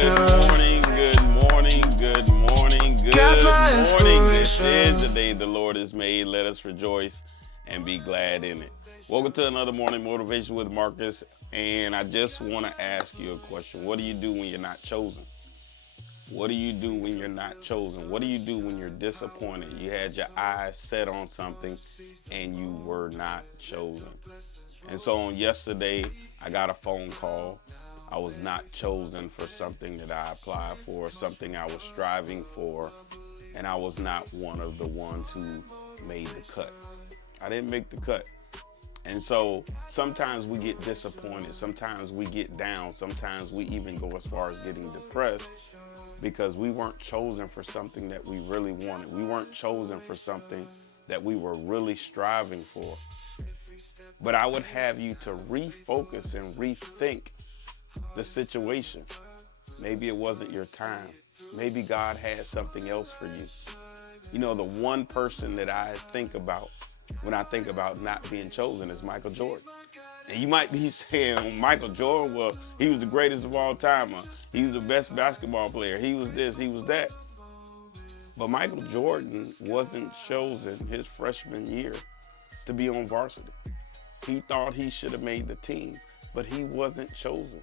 Good morning, good morning, good morning, good morning. This is the day the Lord has made. Let us rejoice and be glad in it. Welcome to another morning motivation with Marcus. And I just want to ask you a question. What do you do when you're not chosen? What do you do when you're not chosen? What do you do when you're disappointed? You had your eyes set on something and you were not chosen. And so on yesterday, I got a phone call. I was not chosen for something that I applied for, something I was striving for, and I was not one of the ones who made the cut. I didn't make the cut. And so sometimes we get disappointed. Sometimes we get down. Sometimes we even go as far as getting depressed because we weren't chosen for something that we really wanted. We weren't chosen for something that we were really striving for. But I would have you to refocus and rethink the situation. Maybe it wasn't your time. Maybe God had something else for you. You know, the one person that I think about when I think about not being chosen is Michael Jordan. And you might be saying, Michael Jordan, well, he was the greatest of all time. He was the best basketball player. He was this, he was that. But Michael Jordan wasn't chosen his freshman year to be on varsity. He thought he should have made the team, but he wasn't chosen.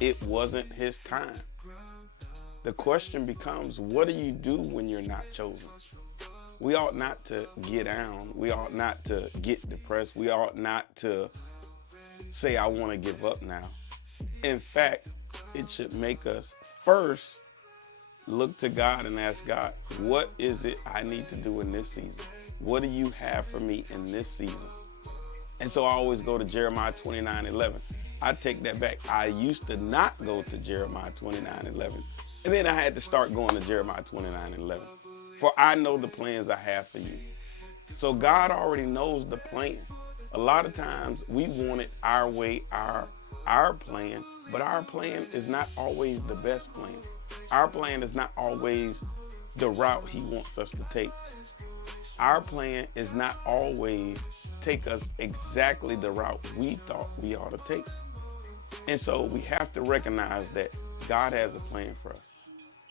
It wasn't his time. The question becomes, what do you do when you're not chosen? We ought not to get down. We ought not to get depressed. We ought not to say, I want to give up now. In fact, it should make us first look to God and ask God, what is it I need to do in this season? What do you have for me in this season? And so I always go to Jeremiah 29:11. I take that back. I used to not go to Jeremiah 29:11. And then I had to start going to Jeremiah 29:11. For I know the plans I have for you. So God already knows the plan. A lot of times we want it our way, our plan, but our plan is not always the best plan. Our plan is not always the route he wants us to take. Our plan is not always take us exactly the route we thought we ought to take. And so we have to recognize that God has a plan for us.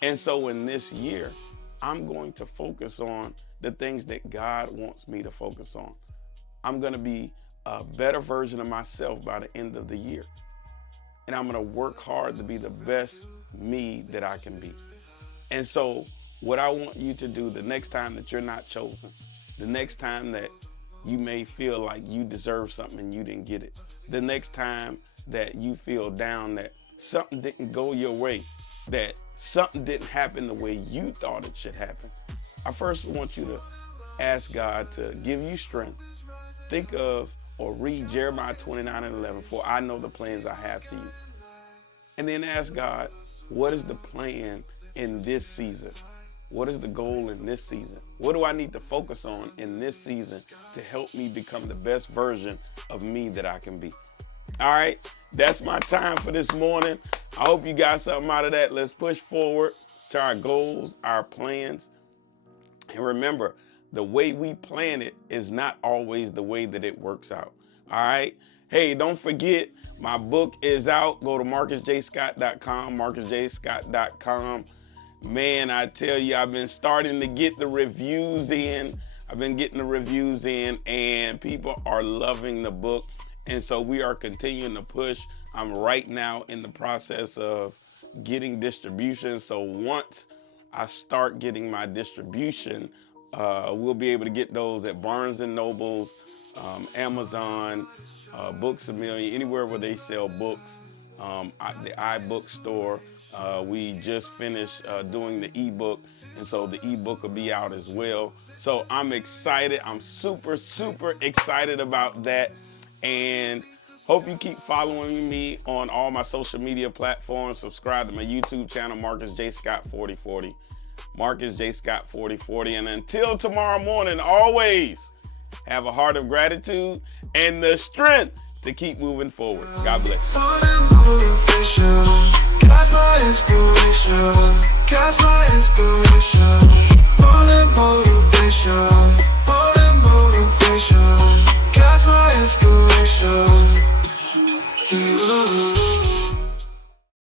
And so in this year, I'm going to focus on the things that God wants me to focus on. I'm going to be a better version of myself by the end of the year. And I'm going to work hard to be the best me that I can be. And so what I want you to do the next time that you're not chosen, the next time that you may feel like you deserve something and you didn't get it, the next time that you feel down that something didn't go your way, that something didn't happen the way you thought it should happen, I first want you to ask God to give you strength. Think of or read Jeremiah 29:11, for I know the plans I have to you. And then ask God, what is the plan in this season? What is the goal in this season? What do I need to focus on in this season to help me become the best version of me that I can be? All right, that's my time for this morning. I hope you got something out of that. Let's push forward to our goals, our plans. And remember, the way we plan it is not always the way that it works out. All right. Hey, don't forget, my book is out. Go to marcusjscott.com, marcusjscott.com. Man, I tell you, I've been starting to get the reviews in. And people are loving the book. And so we are continuing to push. I'm right now in the process of getting distribution. So once I start getting my distribution, we'll be able to get those at Barnes & Noble's, Amazon, Books A Million, anywhere where they sell books, the iBook store. We just finished doing the ebook, and so the ebook will be out as well. So I'm excited. I'm super, super excited about that. And hope you keep following me on all my social media platforms. Subscribe to my YouTube channel, Marcus J. Scott 4040. Marcus J. Scott 4040. And until tomorrow morning, always have a heart of gratitude and the strength to keep moving forward. God bless you.